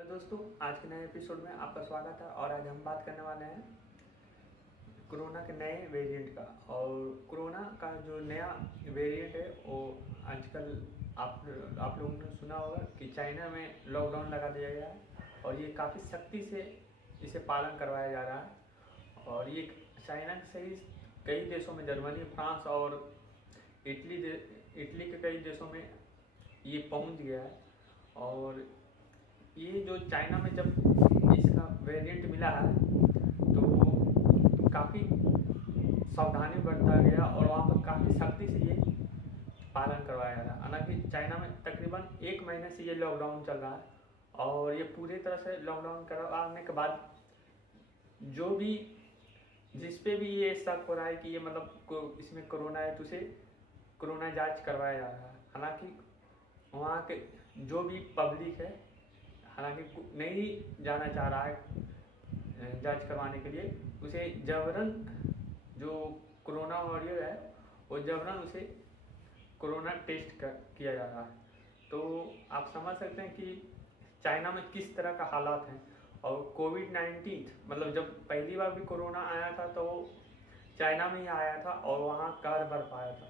तो दोस्तों, आज के नए एपिसोड में आपका स्वागत है। और आज हम बात करने वाले हैं कोरोना के नए वेरिएंट का। और कोरोना का जो नया वेरिएंट है वो आजकल आप लोगों ने सुना होगा कि चाइना में लॉकडाउन लगा दिया गया है और ये काफ़ी सख्ती से इसे पालन करवाया जा रहा है। और ये चाइना के सही कई देशों में, जर्मनी, फ्रांस और इटली के कई देशों में ये पहुंच गया है। और ये जो चाइना में जब इसका वेरिएंट मिला है तो काफ़ी सावधानी बरता गया और वहाँ पर काफ़ी सख्ती से ये पालन करवाया जा रहा है। हालांकि चाइना में तकरीबन 1 महीने से ये लॉकडाउन चल रहा है और ये पूरी तरह से लॉकडाउन करवाने के बाद जो भी जिस पे भी ये शक हो रहा है कि ये मतलब इसमें कोरोना है तो उसे कोरोना जांच करवाया जा रहा है। हालांकि वहाँ के जो भी पब्लिक है हालांकि नहीं जाना चाह रहा है जांच करवाने के लिए, उसे जबरन जो कोरोना वॉरियर है वो जबरन उसे कोरोना टेस्ट किया जा रहा है। तो आप समझ सकते हैं कि चाइना में किस तरह का हालात हैं। और कोविड-19 मतलब जब पहली बार भी कोरोना आया था तो चाइना में ही आया था और वहाँ कहर बरप आया था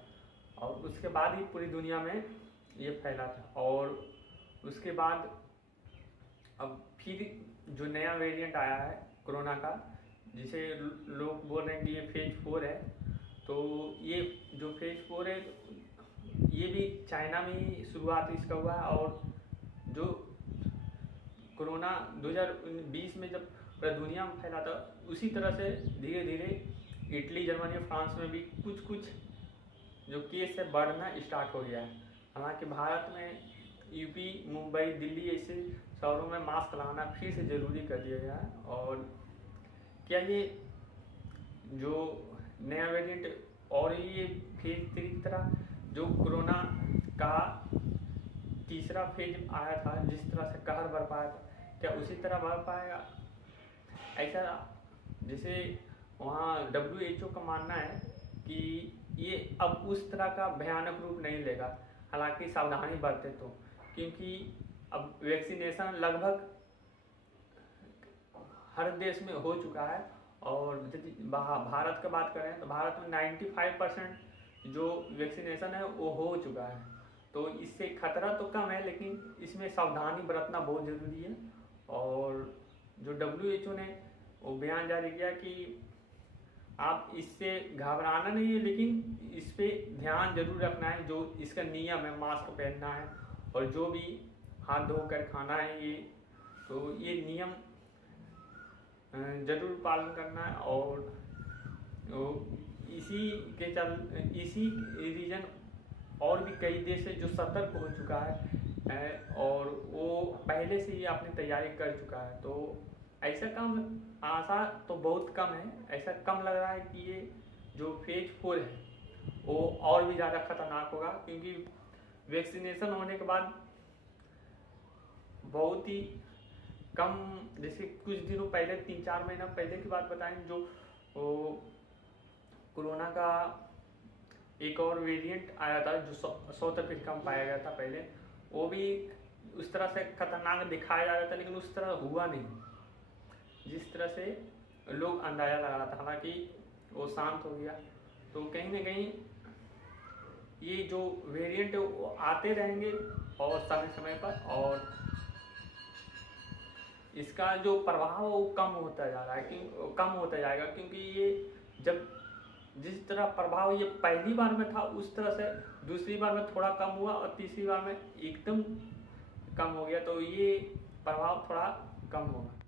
और उसके बाद ही पूरी दुनिया में ये फैला था। और उसके बाद अब फिर जो नया वेरिएंट आया है कोरोना का, जिसे लोग बोल रहे हैं कि ये फेज 4 है, तो ये जो फेज 4 है ये भी चाइना में ही शुरुआत इसका हुआ है। और जो कोरोना 2020 में जब पूरा दुनिया में फैला था उसी तरह से धीरे धीरे इटली, जर्मनी, फ्रांस में भी कुछ जो केस है बढ़ना स्टार्ट हो गया है। हालांकि भारत में यूपी, मुंबई, दिल्ली ऐसे शहरों में मास्क लगाना फिर से ज़रूरी कर दिया गया है। और क्या ये जो नया वेरिएंट और ये फेज 3 की तरह जो कोरोना का तीसरा फेज आया था, जिस तरह से कहर बरपाया था, क्या उसी तरह बढ़ पाएगा? ऐसा जैसे वहाँ WHO का मानना है कि ये अब उस तरह का भयानक रूप नहीं लेगा, हालांकि सावधानी बरते तो, क्योंकि अब वैक्सीनेशन लगभग हर देश में हो चुका है। और यदि भारत की बात करें तो भारत में 95% जो वैक्सीनेशन है वो हो चुका है। तो इससे खतरा तो कम है, लेकिन इसमें सावधानी बरतना बहुत ज़रूरी है। और जो WHO ने वो बयान जारी किया कि आप इससे घबराना नहीं है, लेकिन इस पर ध्यान जरूर रखना है। जो इसका नियम है, मास्क पहनना है और जो भी हाथ धोकर खाना है, ये नियम जरूर पालन करना है। और इसी रीजन और भी कई देश है जो सतर्क हो चुका है और वो पहले से ही अपनी तैयारी कर चुका है। तो ऐसा कम आशा तो बहुत कम है, ऐसा कम लग रहा है कि ये जो फेज 4 है वो और भी ज़्यादा खतरनाक होगा, क्योंकि वैक्सीनेशन होने के बाद बहुत ही कम, जैसे कुछ दिनों पहले 3-4 महीना पहले की बात बताएं, जो कोरोना का एक और वेरिएंट आया था जो साउथ अफ्रीका में पाया गया था पहले, वो भी उस तरह से खतरनाक दिखाया जा रहा था, लेकिन उस तरह हुआ नहीं जिस तरह से लोग अंदाजा लगा रहा था। हालांकि वो शांत हो गया। तो कहीं ना कहीं ये जो वेरिएंट है वो आते रहेंगे और समय पर, और इसका जो प्रभाव वो कम होता जा रहा है, कम होता जाएगा, क्योंकि ये जब जिस तरह प्रभाव ये पहली बार में था उस तरह से दूसरी बार में थोड़ा कम हुआ और तीसरी बार में एकदम कम हो गया। तो ये प्रभाव थोड़ा कम होगा।